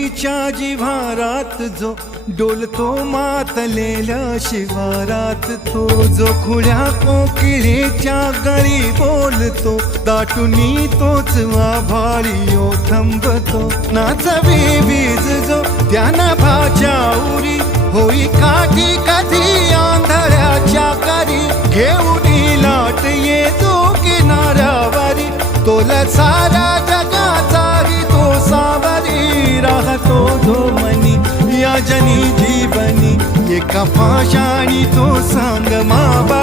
राहतो जिव्हारात जो डोलतो मातलेल्या शिवारात तो जो खुळ्या कोकिळेच्या गळी बोलतो दाटुनी तोच आभाळी ओ थंबतो. नाचवी वीज जो त्याना भाच्या उरी होई काठी कधी आंधळ्याच्या करी घेऊन लाट येतो किनाऱ्यावरी. तोला सारा जगाचा सावरी मनी या जनी जीवनी एका पाशाणी तो सांग मा